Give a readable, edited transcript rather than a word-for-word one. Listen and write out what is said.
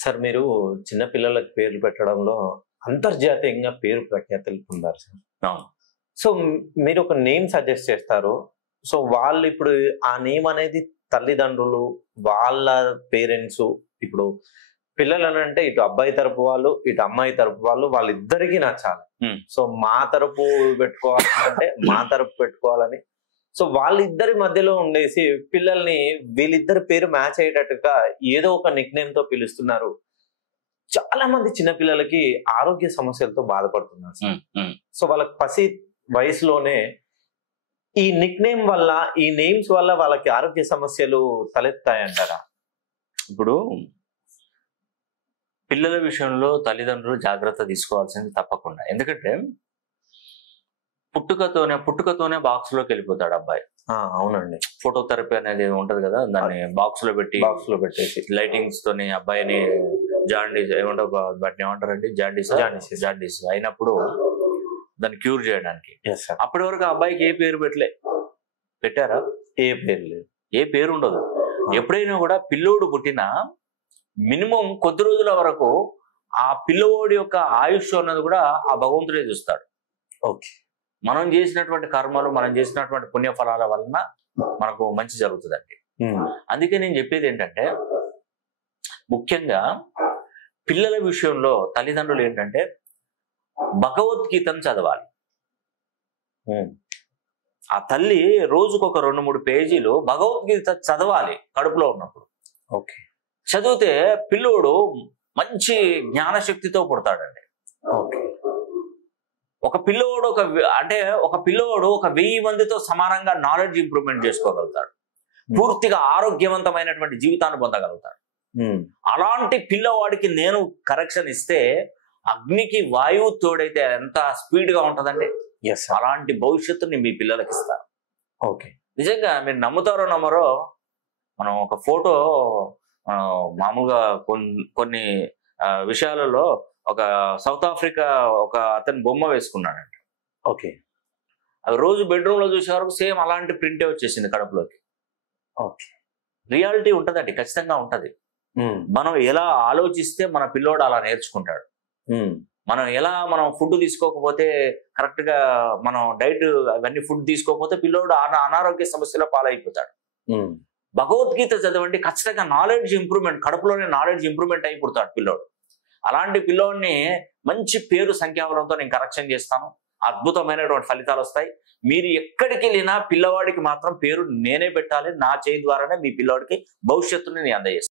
Sir మీరు చిన్న పిల్లలకు పేర్లు పెట్టడంలో అంతర్జాతీయంగా పేరు ప్రఖ్యాతులు పొందారు సార్. అవును. సో మీరు ఒక నేమ్ సజెస్ట్ చేస్తారు. సో వాళ్ళు ఇప్పుడు ఆ నేమ్ అనేది తల్లిదండ్రులు, వాళ్ళ పేరెంట్స్, ఇప్పుడు పిల్లలు అని అంటే ఇటు అబ్బాయి తరపు వాళ్ళు, ఇటు అమ్మాయి తరపు వాళ్ళు, వాళ్ళిద్దరికీ నచ్చాలి. సో మా తరపు పెట్టుకోవాలంటే మా తరపు పెట్టుకోవాలని, సో వాళ్ళిద్దరి మధ్యలో ఉండేసి పిల్లల్ని వీళ్ళిద్దరి పేరు మ్యాచ్ అయ్యేటట్టుగా ఏదో ఒక నిక్ నేమ్ తో పిలుస్తున్నారు. చాలా మంది చిన్న పిల్లలకి ఆరోగ్య సమస్యలతో బాధపడుతున్నారు సార్. సో వాళ్ళకి పసి వయసులోనే ఈ నిక్ నేమ్ వల్ల, ఈ నేమ్స్ వల్ల వాళ్ళకి ఆరోగ్య సమస్యలు తలెత్తాయంటారా? ఇప్పుడు పిల్లల విషయంలో తల్లిదండ్రులు జాగ్రత్త తీసుకోవాల్సింది తప్పకుండా. ఎందుకంటే పుట్టుకతోనే బాక్స్ లోకి వెళ్ళిపోతాడు అబ్బాయి. అవునండి. ఫోటోథెరపీ అనేది ఉంటది కదా, దాన్ని బాక్స్ లో పెట్టేసి లైటింగ్స్ తోని అబ్బాయిని జాండీస్ ఏమంటారు, వాటిని ఏమంటారండి, జాండీస్ అయినప్పుడు దాన్ని క్యూర్ చేయడానికి అప్పటి వరకు అబ్బాయికి ఏ పేరు పెట్టారా? ఏ పేరు లేదు, ఏ పేరు ఉండదు. ఎప్పుడైనా కూడా పిల్లోడు పుట్టిన మినిమం కొద్ది రోజుల వరకు ఆ పిల్లవాడి యొక్క ఆయుష్ అన్నది కూడా ఆ భగవంతుడే చూస్తాడు. ఓకే. మనం చేసినటువంటి కర్మలు, మనం చేసినటువంటి పుణ్యఫలాల వలన మనకు మంచి జరుగుతుందండి. అందుకే నేను చెప్పేది ఏంటంటే, ముఖ్యంగా పిల్లల విషయంలో తల్లిదండ్రులు ఏంటంటే భగవద్గీతను చదవాలి. ఆ తల్లి రోజుకొక 2-3 పేజీలు భగవద్గీత చదవాలి కడుపులో ఉన్నప్పుడు. ఓకే. చదివితే పిల్లోడు మంచి జ్ఞానశక్తితో పుడతాడండి. ఓకే. ఒక పిల్లోడు ఒక 1000 మందితో సమానంగా నాలెడ్జ్ ఇంప్రూవ్మెంట్ చేసుకోగలుగుతాడు. పూర్తిగా ఆరోగ్యవంతమైనటువంటి జీవితాన్ని పొందగలుగుతాడు. అలాంటి పిల్లవాడికి నేను కరెక్షన్ ఇస్తే అగ్నికి వాయువు తోడైతే ఎంత స్పీడ్ గా ఉంటుందండి. అలాంటి భవిష్యత్తుని మీ పిల్లలకి ఇస్తారు. ఓకే. నిజంగా మీరు నమ్ముతారో నమ్మరో, మనం ఒక ఫోటో మామూలుగా కొన్ని విషయాలలో ఒక సౌత్ ఆఫ్రికా ఒక అతని బొమ్మ వేసుకున్నాడంట. ఓకే. అవి రోజు బెడ్రూమ్ లో చూసే వరకు సేమ్ అలాంటి ప్రింటే వచ్చేసింది కడుపులోకి. ఓకే. రియాలిటీ ఉంటదండి, ఖచ్చితంగా ఉంటది. మనం ఎలా ఆలోచిస్తే మన పిల్లోడు అలా నేర్చుకుంటాడు. మనం ఫుడ్ తీసుకోకపోతే, కరెక్ట్ గా మనం డైట్ అవన్నీ ఫుడ్ తీసుకోకపోతే పిల్లోడు అనారోగ్య సమస్యల పాలైపోతాడు. భగవద్గీత చదవండి, ఖచ్చితంగా నాలెడ్జ్ ఇంప్రూవ్మెంట్, కడుపులోనే నాలెడ్జ్ ఇంప్రూవ్మెంట్ అయి పుడతాడు పిల్లోడు. అలాంటి పిల్లోడిని మంచి పేరు సంఖ్యాబలంతో నేను కరెక్షన్ చేస్తాను. అద్భుతమైనటువంటి ఫలితాలు వస్తాయి. మీరు ఎక్కడికి వెళ్ళినా పిల్లవాడికి మాత్రం పేరు నేనే పెట్టాలి. నా చేయి ద్వారానే మీ పిల్లవాడికి భవిష్యత్తుని నేను అందజేస్తాను.